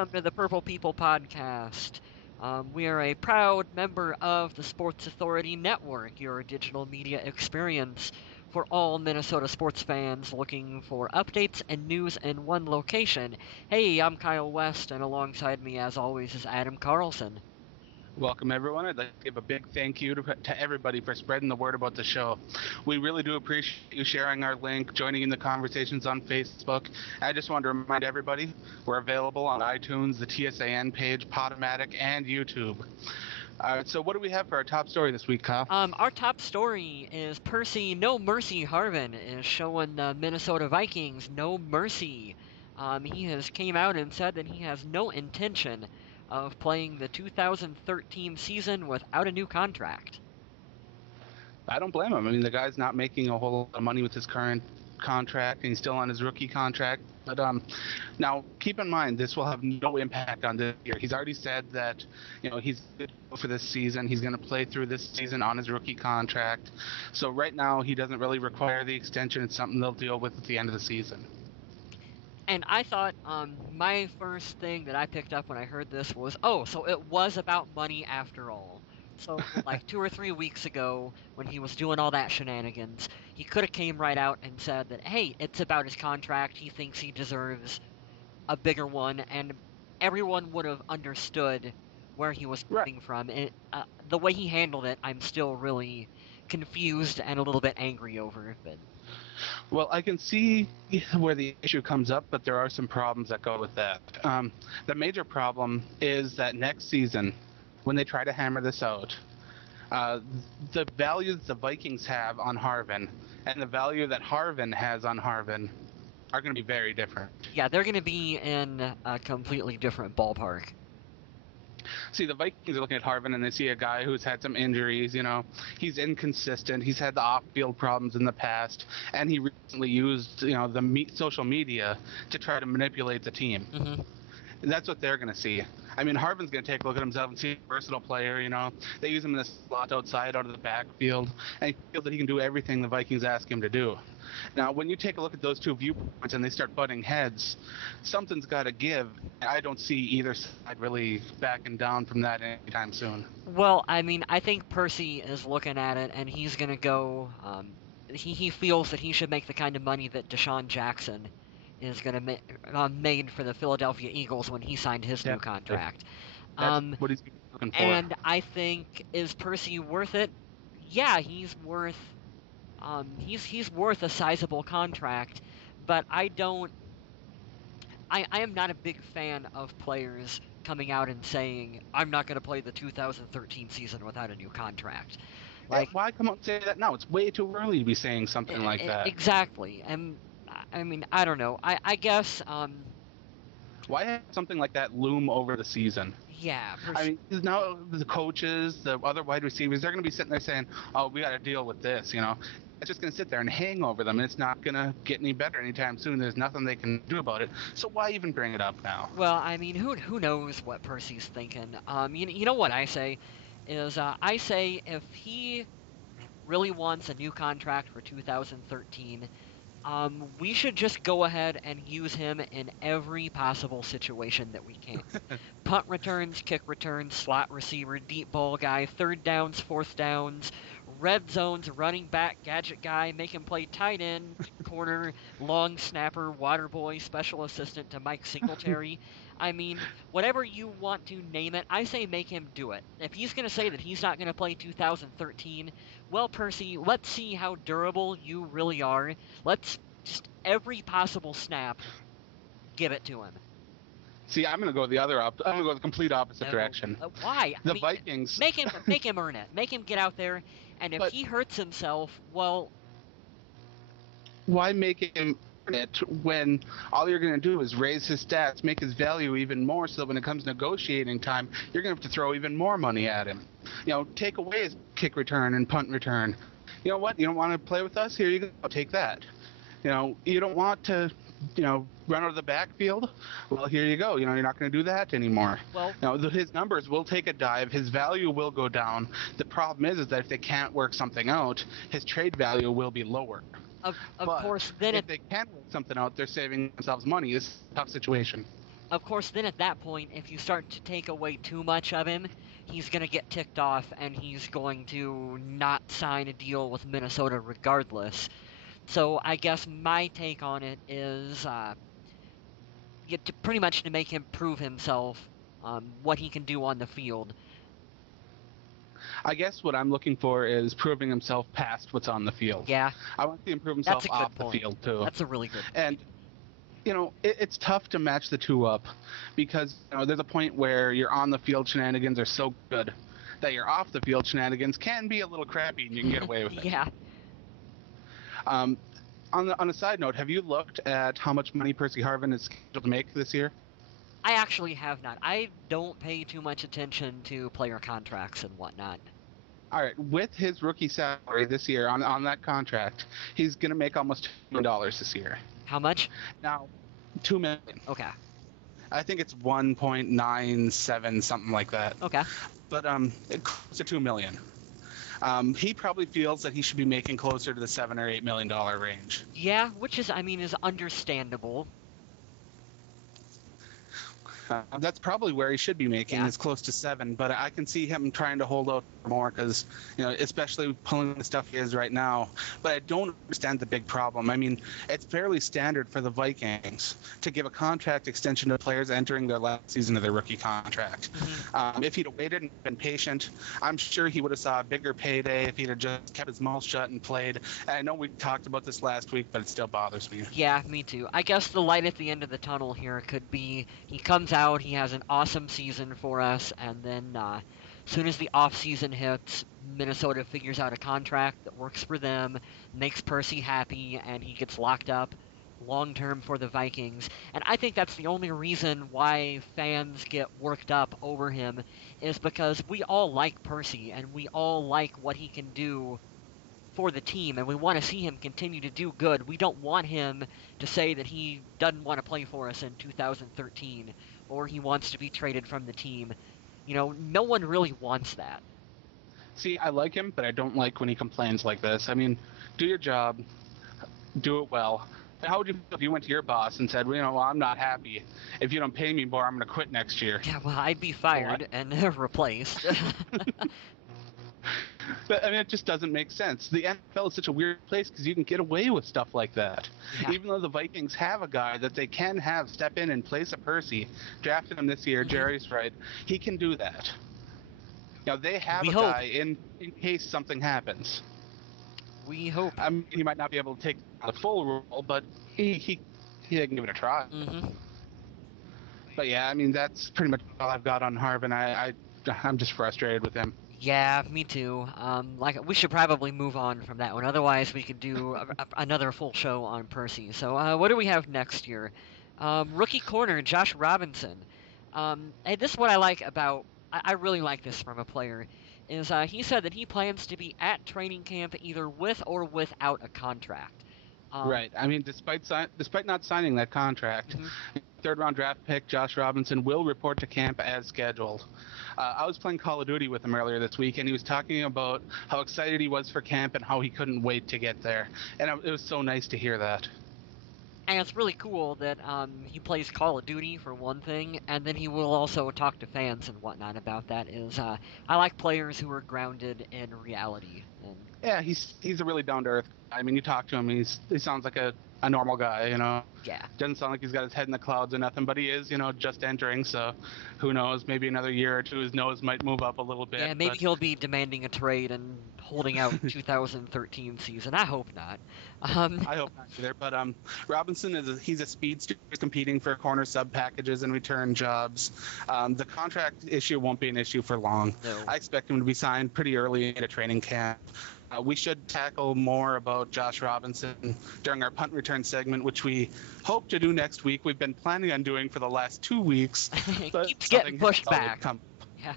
welcome to the Purple People Podcast. We are a proud member of the Sports Authority Network, your digital media experience for all Minnesota sports fans looking for updates and news in one location. Hey, I'm Kyle West, and alongside me, as always, is Adam Carlson. Welcome, everyone. I'd like to give a big thank you to everybody for spreading the word about the show. We really do appreciate you sharing our link, joining in the conversations on Facebook. I just wanted to remind everybody we're available on iTunes, the TSAN page, Podomatic, and YouTube. So what do we have for our top story this week, Kyle? Our top story is Percy No Mercy Harvin is showing the Minnesota Vikings no mercy. He has came out and said that he has no intention of playing the 2013 season without a new contract. I don't blame him. I mean, the guy's not making a whole lot of money with his current contract, and he's still on his rookie contract. But now, keep in mind, this will have no impact on this year. He's already said that, he's good for this season. He's going to play through this season on his rookie contract. So right now, he doesn't really require the extension. It's something they'll deal with at the end of the season. And I thought my first thing that I picked up when I heard this was, oh, so it was about money after all. So like 2 or 3 weeks ago, when he was doing all that shenanigans, he could have came right out and said that, hey, it's about his contract. He thinks he deserves a bigger one, and everyone would have understood where he was coming from. And the way he handled it, I'm still really confused and a little bit angry over it. Well, I can see where the issue comes up, but there are some problems that go with that. The major problem is that next season, when they try to hammer this out, the value that the Vikings have on Harvin and the value that Harvin has on Harvin are going to be very different. Yeah, they're going to be in a completely different ballpark. See, the Vikings are looking at Harvin and they see a guy who's had some injuries, he's inconsistent, he's had the off-field problems in the past, and he recently used, the social media to try to manipulate the team. Mm-hmm. And that's what they're going to see. I mean, Harvin's going to take a look at himself and see a versatile player, They use him in the slot outside, out of the backfield, and he feels that he can do everything the Vikings ask him to do. Now, when you take a look at those two viewpoints and they start butting heads, something's got to give. I don't see either side really backing down from that anytime soon. Well, I mean, I think Percy is looking at it, and he's going to go he feels that he should make the kind of money that Deshaun Jackson is going to made for the Philadelphia Eagles when he signed his new contract. That's what he's looking for. And I think, is Percy worth it? Yeah, he's worth he's worth a sizable contract, but I am not a big fan of players coming out and saying, I'm not going to play the 2013 season without a new contract. Like, why come out and say that now? It's way too early to be saying something like that. Exactly. And I mean, I don't know. I guess why have something like that loom over the season? Yeah. I mean, now the coaches, the other wide receivers, they're going to be sitting there saying, oh, we got to deal with this, It's just going to sit there and hang over them, and it's not going to get any better anytime soon. There's nothing they can do about it. So why even bring it up now? Well, I mean, who knows what Percy's thinking? You know what I say is I say if he really wants a new contract for 2013, we should just go ahead and use him in every possible situation that we can. Punt returns, kick returns, slot receiver, deep ball guy, third downs, fourth downs, red zones, running back, gadget guy, make him play tight end, corner, long snapper, water boy, special assistant to Mike Singletary. I mean, whatever you want to name it, I say make him do it. If he's going to say that he's not going to play 2013, well, Percy, let's see how durable you really are. Let's just every possible snap, give it to him. See, I'm going to go I'm going to go the complete opposite direction. Why? The Vikings make him earn it. Make him get out there, and if he hurts himself, well, why make him earn it when all you're going to do is raise his stats, make his value even more, so that when it comes negotiating time, you're going to have to throw even more money at him. Take away his kick return and punt return. You know what? You don't want to play with us? Here you go. Take that. You don't want to, run out of the backfield? Well, here you go. You're not going to do that anymore. Well, his numbers will take a dive. His value will go down. The problem is that if they can't work something out, his trade value will be lower. Of course, then if they can work something out, they're saving themselves money. It's a tough situation. of course, then at that point, if you start to take away too much of him, he's going to get ticked off and he's going to not sign a deal with Minnesota regardless. So I guess my take on it is pretty much to make him prove himself, what he can do on the field. I guess what I'm looking for is proving himself past what's on the field. Yeah, I want to see him prove that's himself a good off point. the field too. That's a really good point. And it's tough to match the two up because there's a point where your on the field shenanigans are so good that your off the field shenanigans can be a little crappy and you can get away with it. Yeah. On a side note, have you looked at how much money Percy Harvin is scheduled to make this year? I actually have not. I don't pay too much attention to player contracts and whatnot. All right, with his rookie salary this year on that contract, he's going to make almost $2 million this year. How much? Now, $2 million. Okay. I think it's 1.97, something like that. Okay. But close to $2 million. He probably feels that he should be making closer to the $7 or $8 million range. Yeah, which is understandable. That's probably where he should be making, is close to 7. But I can see him trying to hold out for more because, especially pulling the stuff he is right now. But I don't understand the big problem. I mean, it's fairly standard for the Vikings to give a contract extension to players entering their last season of their rookie contract. Mm-hmm. If he'd have waited and been patient, I'm sure he would have saw a bigger payday if he'd have just kept his mouth shut and played. And I know we talked about this last week, but it still bothers me. Yeah, me too. I guess the light at the end of the tunnel here could be he comes out, he has an awesome season for us, and then as soon as the off season hits, Minnesota figures out a contract that works for them, makes Percy happy, and he gets locked up long term for the Vikings. And I think that's the only reason why fans get worked up over him, is because we all like Percy and we all like what he can do for the team, and we want to see him continue to do good. We don't want him to say that he doesn't want to play for us in 2013 or he wants to be traded from the team. No one really wants that. See, I like him, but I don't like when he complains like this. I mean, do your job, do it well. How would you feel if you went to your boss and said, well, I'm not happy. If you don't pay me more, I'm going to quit next year? Yeah, well, I'd be fired and replaced. But, I mean, it just doesn't make sense. The NFL is such a weird place because you can get away with stuff like that. Yeah. Even though the Vikings have a guy that they can have step in place of Percy, drafted him this year, Jerry's right, he can do that. They have a guy in case something happens. We hope. I mean, he might not be able to take the full role, but he can give it a try. Mm-hmm. But yeah, I mean, that's pretty much all I've got on Harvin. I'm just frustrated with him. Yeah, me too. We should probably move on from that one. Otherwise, we could do another full show on Percy. So, what do we have next year? Rookie corner, Josh Robinson. Hey, this is what I like about... I really like this from a player. Is he said that he plans to be at training camp either with or without a contract. Right. I mean, despite not signing that contract, third-round draft pick Josh Robinson will report to camp as scheduled. I was playing Call of Duty with him earlier this week, and he was talking about how excited he was for camp and how he couldn't wait to get there. And it was so nice to hear that. And it's really cool that he plays Call of Duty, for one thing, and then he will also talk to fans and whatnot about that. I like players who are grounded in reality. And yeah, he's a really down-to-earth guy. I mean, you talk to him, he sounds like a normal guy, Yeah. Doesn't sound like he's got his head in the clouds or nothing, but he is, just entering, so who knows, maybe another year or two his nose might move up a little bit. Yeah, maybe he'll be demanding a trade and holding out 2013 season. I hope not. I hope not either, but Robinson he's a speedster competing for corner sub packages and return jobs. The contract issue won't be an issue for long. No. I expect him to be signed pretty early into training camp. We should tackle more about Josh Robinson during our punt return segment, which we hope to do next week. We've been planning on doing for the last 2 weeks. But keeps getting pushed back. Yeah.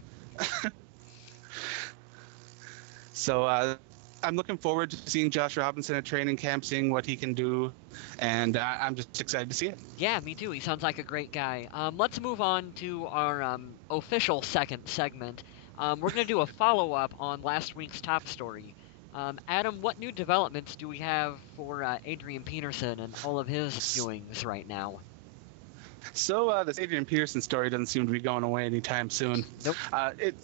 So I'm looking forward to seeing Josh Robinson at training camp, seeing what he can do, and I'm just excited to see it. Yeah, me too. He sounds like a great guy. Let's move on to our official second segment. We're going to do a follow-up on last week's top story. Adam, what new developments do we have for Adrian Peterson and all of his doings right now? So this Adrian Peterson story doesn't seem to be going away anytime soon. Nope. It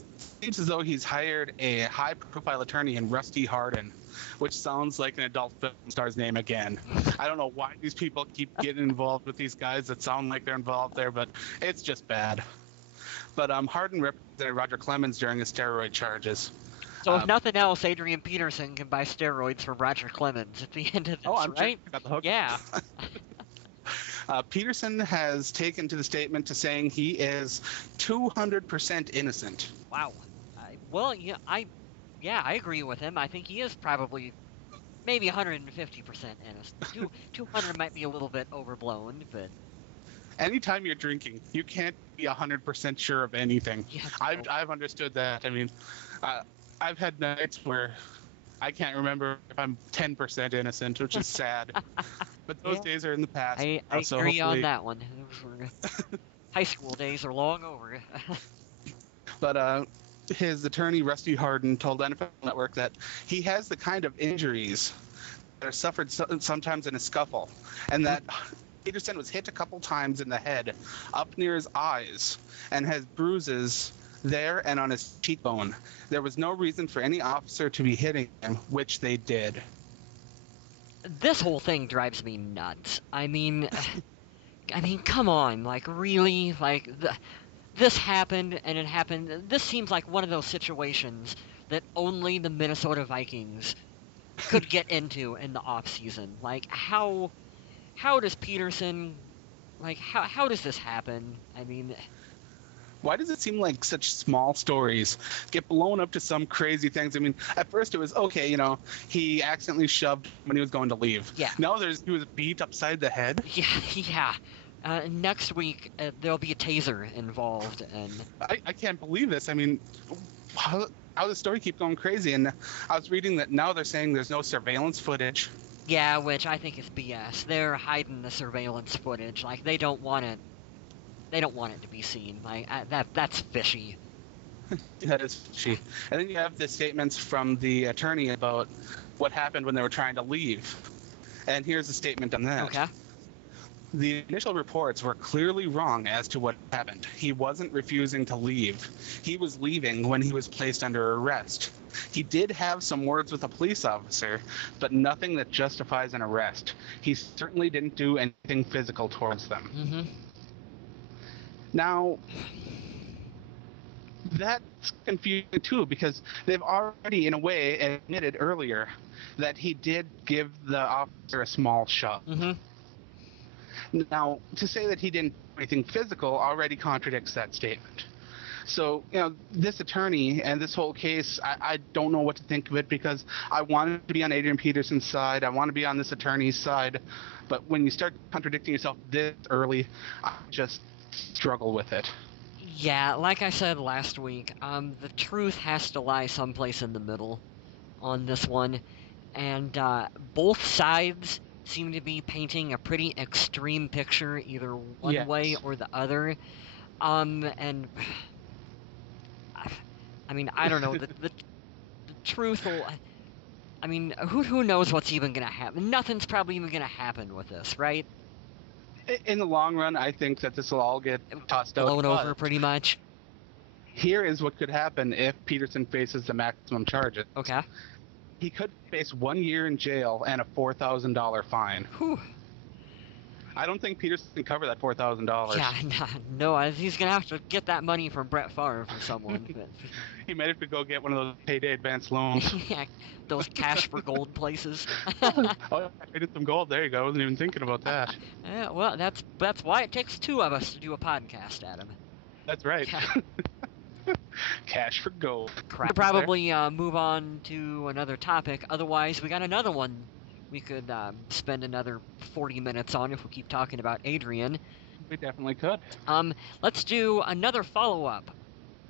seems as though he's hired a high-profile attorney in Rusty Harden, which sounds like an adult film star's name again. I don't know why these people keep getting involved with these guys that sound like they're involved there, but it's just bad. But Harden represented Roger Clemens during his steroid charges. So if nothing else, Adrian Peterson can buy steroids from Roger Clemens at the end of this, I'm right? Sure I got the hook. Yeah. Peterson has taken to the statement to saying he is 200% innocent. Wow. I agree with him. I think he is probably maybe 150% innocent. 200 might be a little bit overblown, but Anytime you're drinking, you can't be 100% sure of anything. yeah, I've understood that. I mean, I've had nights where I can't remember if I'm 10% innocent, which is sad. But those days are in the past. I so agree on hopefully- that one. Those were, high school days are long over. But his attorney, Rusty Harden, told NFL Network that he has the kind of injuries that are suffered sometimes in a scuffle, and that Peterson was hit a couple times in the head, up near his eyes, and has bruises there and on his cheekbone. There was no reason for any officer to be hitting him, which they did. This whole thing drives me nuts. I mean, come on, like really, like this happened and it happened. This seems like one of those situations that only the Minnesota Vikings could get into in the off season. Like how does Peterson, like how does this happen? I mean, why does it seem like such small stories get blown up to some crazy things? I mean, at first it was okay, he accidentally shoved when he was going to leave. Yeah. Now he was beat upside the head. Yeah. Next week there'll be a taser involved, and I can't believe this. I mean, how does the story keep going crazy? And I was reading that now they're saying there's no surveillance footage. yeah, which I think is BS. They're hiding the surveillance footage. Like they don't want it. They don't want it to be seen. Like that's fishy. That is fishy. And then you have the statements from the attorney about what happened when they were trying to leave. And here's the statement on that. Okay. The initial reports were clearly wrong as to what happened. He wasn't refusing to leave. He was leaving when he was placed under arrest. He did have some words with a police officer, but nothing that justifies an arrest. He certainly didn't do anything physical towards them. Mm-hmm. Now, that's confusing too, because they've already, in a way, admitted earlier that he did give the officer a small shove. Mm-hmm. Now, to say that he didn't do anything physical already contradicts that statement. So, this attorney and this whole case, I don't know what to think of it, because I wanted to be on Adrian Peterson's side. I want to be on this attorney's side. But when you start contradicting yourself this early, I just struggle with it. Yeah, like I said last week, the truth has to lie someplace in the middle on this one, and both sides seem to be painting a pretty extreme picture either one way or the other. And I mean, I don't know, the truth will, I mean, who knows what's even gonna happen? Nothing's probably even gonna happen with this, right? In the long run, I think that this will all get tossed out. Blown over pretty much. Here is what could happen if Peterson faces the maximum charges. Okay. He could face 1 year in jail and a $4,000 fine. Whew. I don't think Peterson can cover that $4,000. Yeah, no, he's gonna have to get that money from Brett Favre or someone. He might have to go get one of those payday advance loans. Yeah, those cash for gold places. Oh, I did some gold. There you go. I wasn't even thinking about that. Yeah, well, that's why it takes two of us to do a podcast, Adam. That's right. Cash for gold. Crap. We'll probably move on to another topic. Otherwise, we got another one we could spend another 40 minutes on if we keep talking about Adrian. We definitely could. Let's do another follow-up.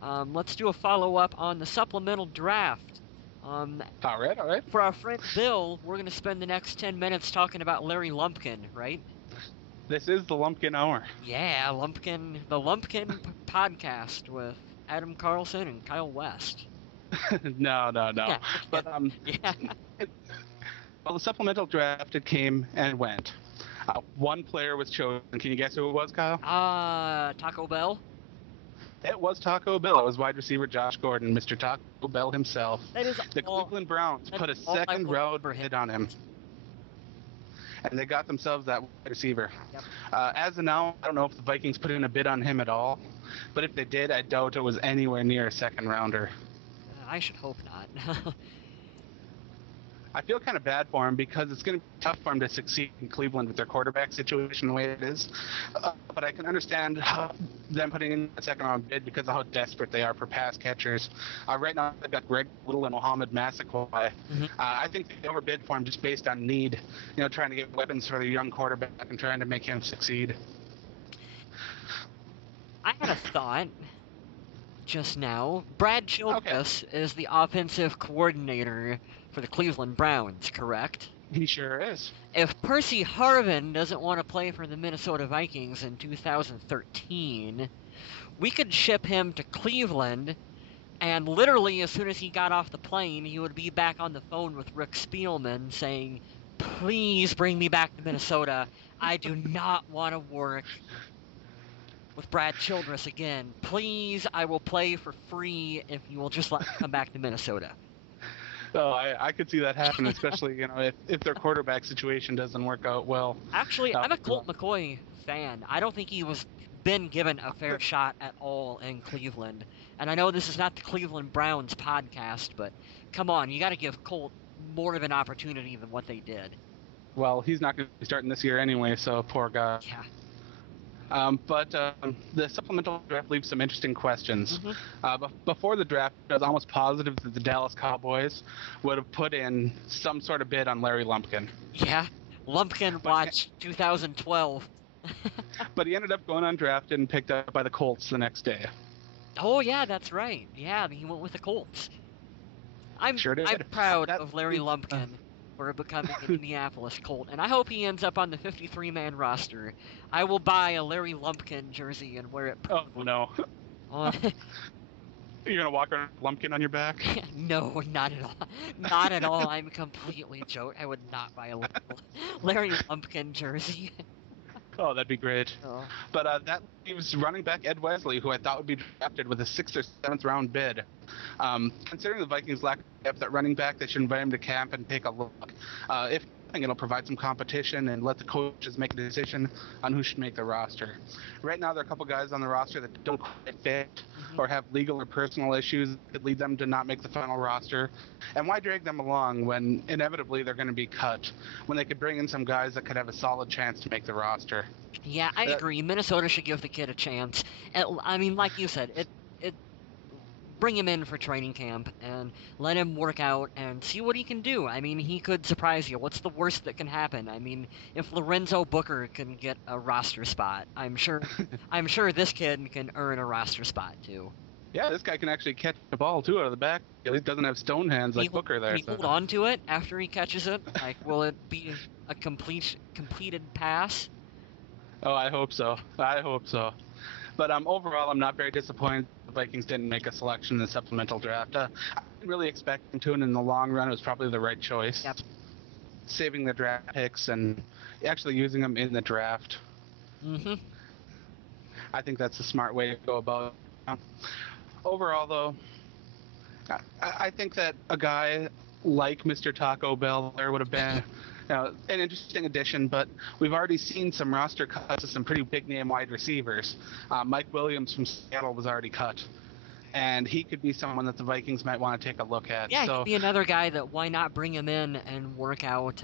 Let's do a follow-up on the supplemental draft. All right. For our friend Bill, we're going to spend the next 10 minutes talking about Larry Lumpkin, right? This is the Lumpkin Hour. Yeah, the Lumpkin podcast with Adam Carlson and Kyle West. No. Yeah. But yeah. well, the supplemental draft, it came and went. One player was chosen. Can you guess who it was, Kyle? Taco Bell? It was Taco Bell. It was wide receiver Josh Gordon, Mr. Taco Bell himself. That is The all, Cleveland Browns that put a is all I second will round remember him. bid on him, and they got themselves that wide receiver. Yep. As of now, I don't know if the Vikings put in a bid on him at all, but if they did, I doubt it was anywhere near a second rounder. I should hope not. I feel kind of bad for him because it's going to be tough for him to succeed in Cleveland with their quarterback situation the way it is. But I can understand them putting in a second round bid because of how desperate they are for pass catchers. Right now, they've got Greg Little and Mohamed Massaquoi. Mm-hmm. I think they overbid for him just based on need, trying to get weapons for their young quarterback and trying to make him succeed. I had a thought just now. Brad Childress is the offensive coordinator for the Cleveland Browns, correct? He sure is. If Percy Harvin doesn't want to play for the Minnesota Vikings in 2013, we could ship him to Cleveland, and literally as soon as he got off the plane, he would be back on the phone with Rick Spielman saying, "Please bring me back to Minnesota. I do not want to work with Brad Childress again. Please, I will play for free if you will just let me come back to Minnesota." Oh, I could see that happen, especially if their quarterback situation doesn't work out well. Actually, I'm a Colt McCoy fan. I don't think he was been given a fair shot at all in Cleveland. And I know this is not the Cleveland Browns podcast, but come on, you got to give Colt more of an opportunity than what they did. Well, he's not going to be starting this year anyway, so poor guy. Yeah. But the supplemental draft leaves some interesting questions. Mm-hmm. Before the draft, I was almost positive that the Dallas Cowboys would have put in some sort of bid on Larry Lumpkin. Yeah, Lumpkin watched 2012. But he ended up going undrafted and picked up by the Colts the next day. Oh, yeah, that's right. Yeah, he went with the Colts. I'm proud of Larry Lumpkin for becoming an Indianapolis Colt, and I hope he ends up on the 53-man roster. I will buy a Larry Lumpkin jersey and wear it. Oh, no. You're going to walk around with Lumpkin on your back? No, not at all. Not at all. I'm completely joking. I would not buy a Larry Lumpkin jersey. Oh, that'd be great. Oh. But that leaves running back Ed Wesley, who I thought would be drafted with a 6th or 7th round bid. Considering the Vikings lack of depth at running back, they should invite him to camp and take a look. If anything, it'll provide some competition and let the coaches make a decision on who should make the roster. Right now, there are a couple guys on the roster that don't quite fit or have legal or personal issues that lead them to not make the final roster. And why drag them along when inevitably they're going to be cut, when they could bring in some guys that could have a solid chance to make the roster? Yeah, I agree. Minnesota should give the kid a chance. I mean, like you said, bring him in for training camp and let him work out and see what he can do. I mean, he could surprise you. What's the worst that can happen? I mean, if Lorenzo Booker can get a roster spot, I'm sure this kid can earn a roster spot too. Yeah, this guy can actually catch the ball too out of the back. He doesn't have stone hands like Booker there. Can he hold on to it after he catches it? Like, will it be a completed pass? Oh, I hope so. But overall, I'm not very disappointed the Vikings didn't make a selection in the supplemental draft. I didn't really expect them to, and in the long run, it was probably the right choice. Yep. Saving the draft picks and actually using them in the draft. Mm-hmm. I think that's a smart way to go about it. Overall, though, I think that a guy like Mr. Taco Bell there would have been an interesting addition, but we've already seen some roster cuts of some pretty big-name wide receivers. Mike Williams from Seattle was already cut, and he could be someone that the Vikings might want to take a look at. Yeah, he'd be another guy that why not bring him in and work out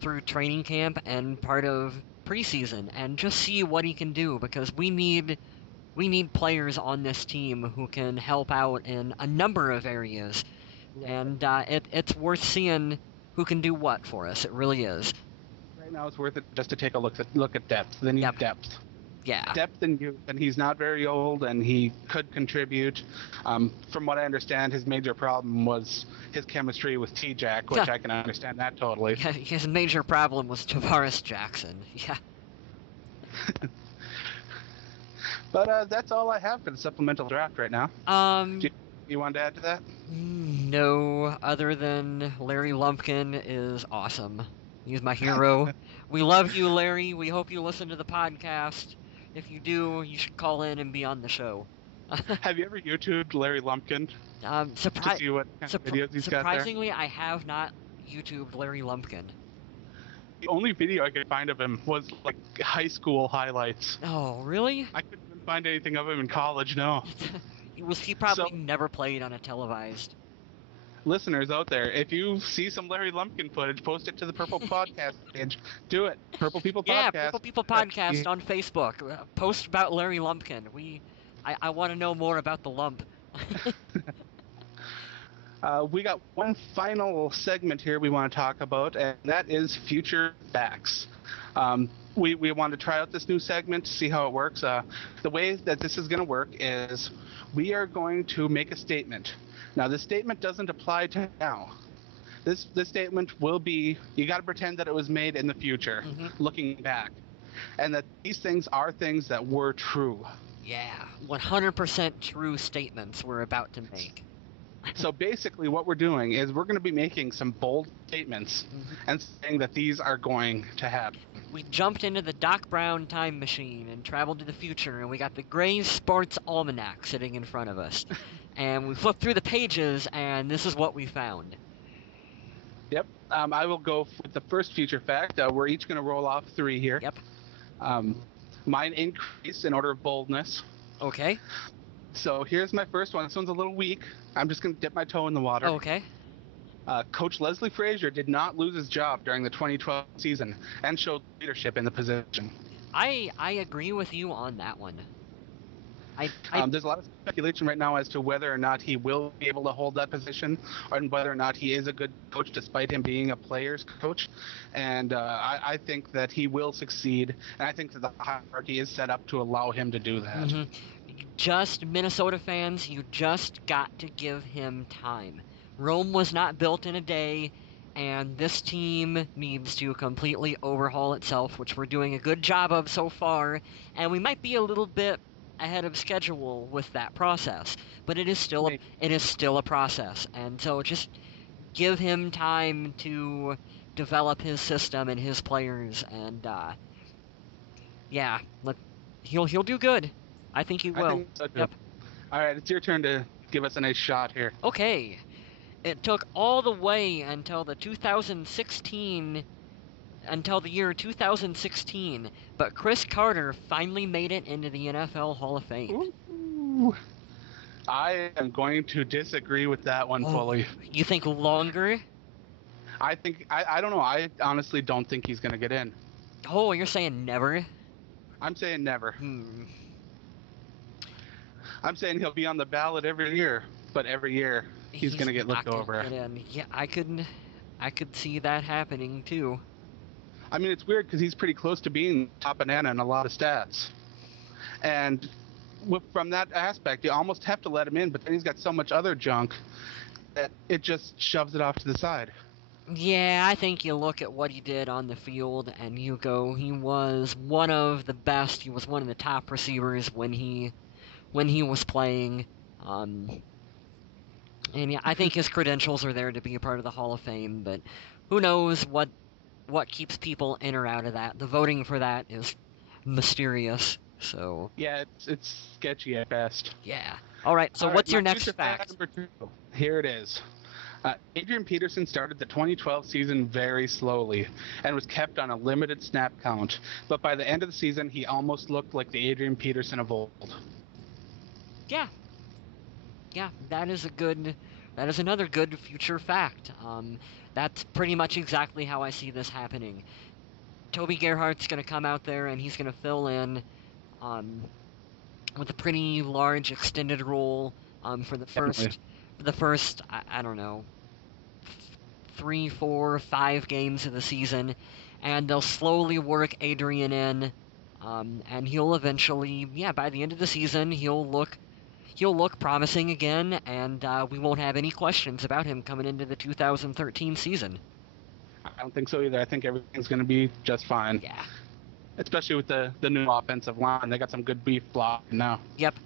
through training camp and part of preseason and just see what he can do, because we need players on this team who can help out in a number of areas, and it's worth seeing who can do what for us. It really is. Right now, it's worth it just to take a look at depth. They need depth. Yeah. Depth and youth, and he's not very old, and he could contribute. From what I understand, his major problem was his chemistry with T-Jack, which I can understand that totally. Yeah, his major problem was Tavares Jackson. Yeah. But that's all I have for the supplemental draft right now. You want to add to that? No, other than Larry Lumpkin is awesome. He's my hero. We love you, Larry. We hope you listen to the podcast. If you do, you should call in and be on the show. Have you ever YouTubed Larry Lumpkin to see what kind of videos he's got there? Surprisingly, I have not YouTubed Larry Lumpkin. The only video I could find of him was like high school highlights. Oh, really? I couldn't even find anything of him in college, no. He probably never played on a televised. Listeners out there, if you see some Larry Lumpkin footage, post it to the Purple Podcast page. Do it. Purple People Podcast. Yeah, Purple People Podcast on Facebook. Post about Larry Lumpkin. I want to know more about the lump. We got one final segment here we want to talk about, and that is future facts. We want to try out this new segment to see how it works. The way that this is going to work is we are going to make a statement. Now, this statement doesn't apply to now. This statement will be, you got to pretend that it was made in the future, looking back, and that these things are things that were true. Yeah, 100% true statements we're about to make. So basically what we're doing is we're going to be making some bold statements and saying that these are going to happen. We jumped into the Doc Brown time machine and traveled to the future, and we got the Gray Sports Almanac sitting in front of us. And we flipped through the pages, and this is what we found. Yep. I will go with the first future fact. We're each going to roll off 3 here. Yep. Mine increase in order of boldness. Okay. So here's my first one. This one's a little weak. I'm just going to dip my toe in the water. Okay. Coach Leslie Frazier did not lose his job during the 2012 season and showed leadership in the position. I agree with you on that one. There's a lot of speculation right now as to whether or not he will be able to hold that position, and whether or not he is a good coach despite him being a player's coach. And I think that he will succeed, and I think that the hierarchy is set up to allow him to do that. Just Minnesota fans, you just got to give him time. Rome was not built in a day, and this team needs to completely overhaul itself, which we're doing a good job of so far, and we might be a little bit ahead of schedule with that process, but it is still a process, and so just give him time to develop his system and his players, and he'll do good. I think he will. I think so too. Yep. All right, it's your turn to give us a nice shot here. Okay. It took all the way until the year 2016, but Chris Carter finally made it into the NFL Hall of Fame. Ooh. I am going to disagree with that one fully. You think longer? I don't know. I honestly don't think he's going to get in. Oh, you're saying never? I'm saying never. I'm saying he'll be on the ballot every year, but every year he's going to get looked over. Yeah, I could see that happening too. I mean, it's weird because he's pretty close to being top banana in a lot of stats. And from that aspect, you almost have to let him in, but then he's got so much other junk that it just shoves it off to the side. Yeah, I think you look at what he did on the field and you go, he was one of the best. He was one of the top receivers when he was playing. And yeah, I think his credentials are there to be a part of the Hall of Fame, but who knows what keeps people in or out of that. The voting for that is mysterious. So yeah, it's sketchy at best. Yeah. All right. So what's your next fact? Number 2. Here it is. Adrian Peterson started the 2012 season very slowly and was kept on a limited snap count. But by the end of the season, he almost looked like the Adrian Peterson of old. Yeah. Yeah, that is another good future fact. That's pretty much exactly how I see this happening. Toby Gerhardt's going to come out there and he's going to fill in with a pretty large extended role for the first I don't know, 3, 4, 5 games of the season, and they'll slowly work Adrian in, and he'll eventually, by the end of the season, he'll look promising again, and we won't have any questions about him coming into the 2013 season. I don't think so either. I think everything's going to be just fine. Yeah. Especially with the new offensive line. They got some good beef blocking now. Yep.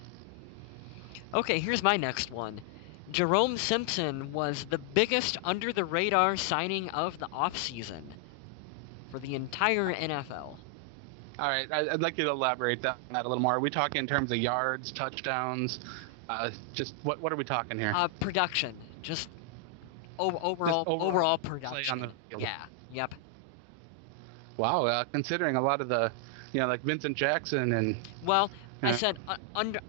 Okay, here's my next one. Jerome Simpson was the biggest under-the-radar signing of the offseason. for the entire NFL. All right, I'd like you to elaborate on that a little more. Are we talking in terms of yards, touchdowns? Just what are we talking here? Production, just Just overall play on the production. field. Yeah. Yep. Wow, considering a lot of the, like Vincent Jackson and. Well, I Yeah. said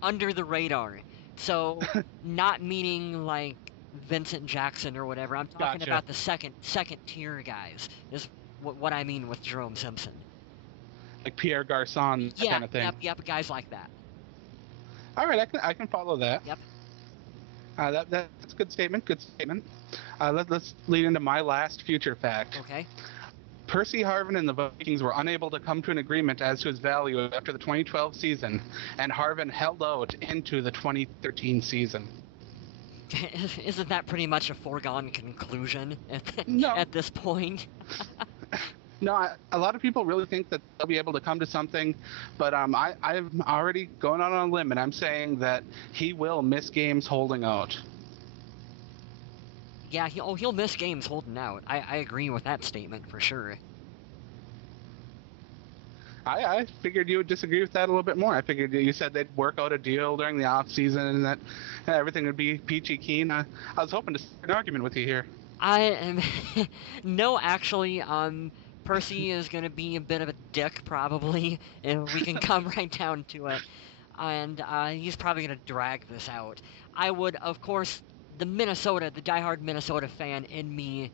under the radar, so not meaning like Vincent Jackson or whatever. I'm talking Gotcha. about the second tier guys. Is what I mean with Jerome Simpson. Like Pierre Garçon, that Yeah. kind of thing. Yep. Guys like that. All right, I can follow that. Yep. That's a good statement. Good statement. Let's lead into my last future fact. Okay. Percy Harvin and the Vikings were unable to come to an agreement as to his value after the 2012 season, and Harvin held out into the 2013 season. Isn't that pretty much a foregone conclusion No. at this point? No, a lot of people really think that they'll be able to come to something, but I'm already going out on a limb, and I'm saying that he will miss games holding out. Yeah, he'll miss games holding out. I agree with that statement for sure. I figured you would disagree with that a little bit more. I figured you said they'd work out a deal during the off season and that everything would be peachy keen. I was hoping to start an argument with you here. I am no, actually, Percy is gonna be a bit of a dick probably, and we can come right down to it. And he's probably gonna drag this out. I would, of course, the diehard Minnesota fan in me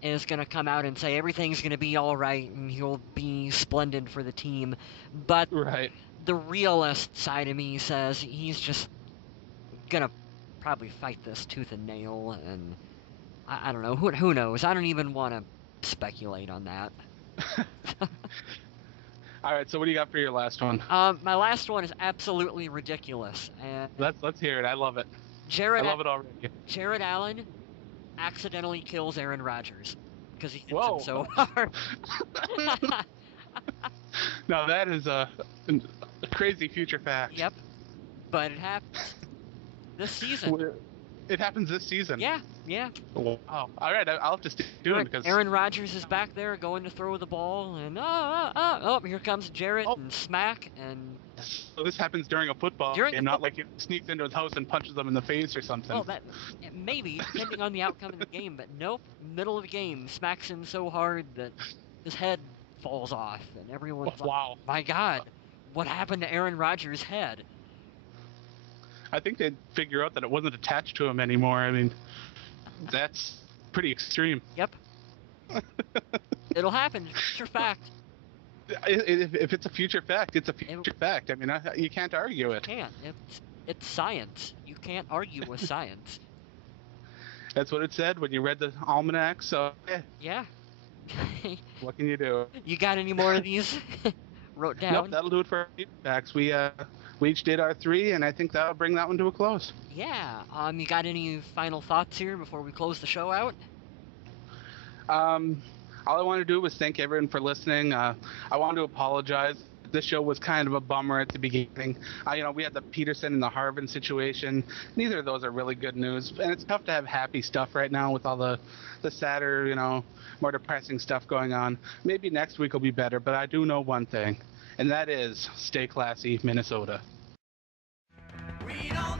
is gonna come out and say everything's gonna be all right and he'll be splendid for the team. But Right. the realist side of me says he's just gonna probably fight this tooth and nail, and I don't know. Who knows? I don't even want to speculate on that. All right. So what do you got for your last one? My last one is absolutely ridiculous, and Let's hear it. I love it. Jared I love it already. Jared Allen accidentally kills Aaron Rodgers because he hits Whoa. him so hard. Now that is a crazy future fact. Yep, but it happens this season. It happens this season. Yeah, yeah. Wow. All right. I'll have to stay tuned because Aaron Rodgers is back there going to throw the ball, and here comes Jared and smack, and so this happens during a football game, not like he sneaks into his house and punches them in the face or something. well, that maybe depending on the outcome of the game, but nope, middle of the game, smacks him so hard that his head falls off, and everyone's wow. like, "My God, what happened to Aaron Rodgers' head?" I think they'd figure out that it wasn't attached to him anymore. I mean, that's pretty extreme. Yep. It'll happen. It's your fact. If it's a future fact, it's a future fact. I mean, you can't argue it. You can't. It's science. You can't argue with science. That's what it said when you read the almanac. So Yeah. what can you do? You got any more of these wrote down? Nope, that'll do it for our future facts. We each did our 3, and I think that'll bring that one to a close. Yeah. You got any final thoughts here before we close the show out? All I want to do was thank everyone for listening. I want to apologize. This show was kind of a bummer at the beginning. We had the Peterson and the Harvin situation. Neither of those are really good news, and it's tough to have happy stuff right now with all the sadder, more depressing stuff going on. Maybe next week will be better, but I do know one thing, and that is stay classy, Minnesota. We don't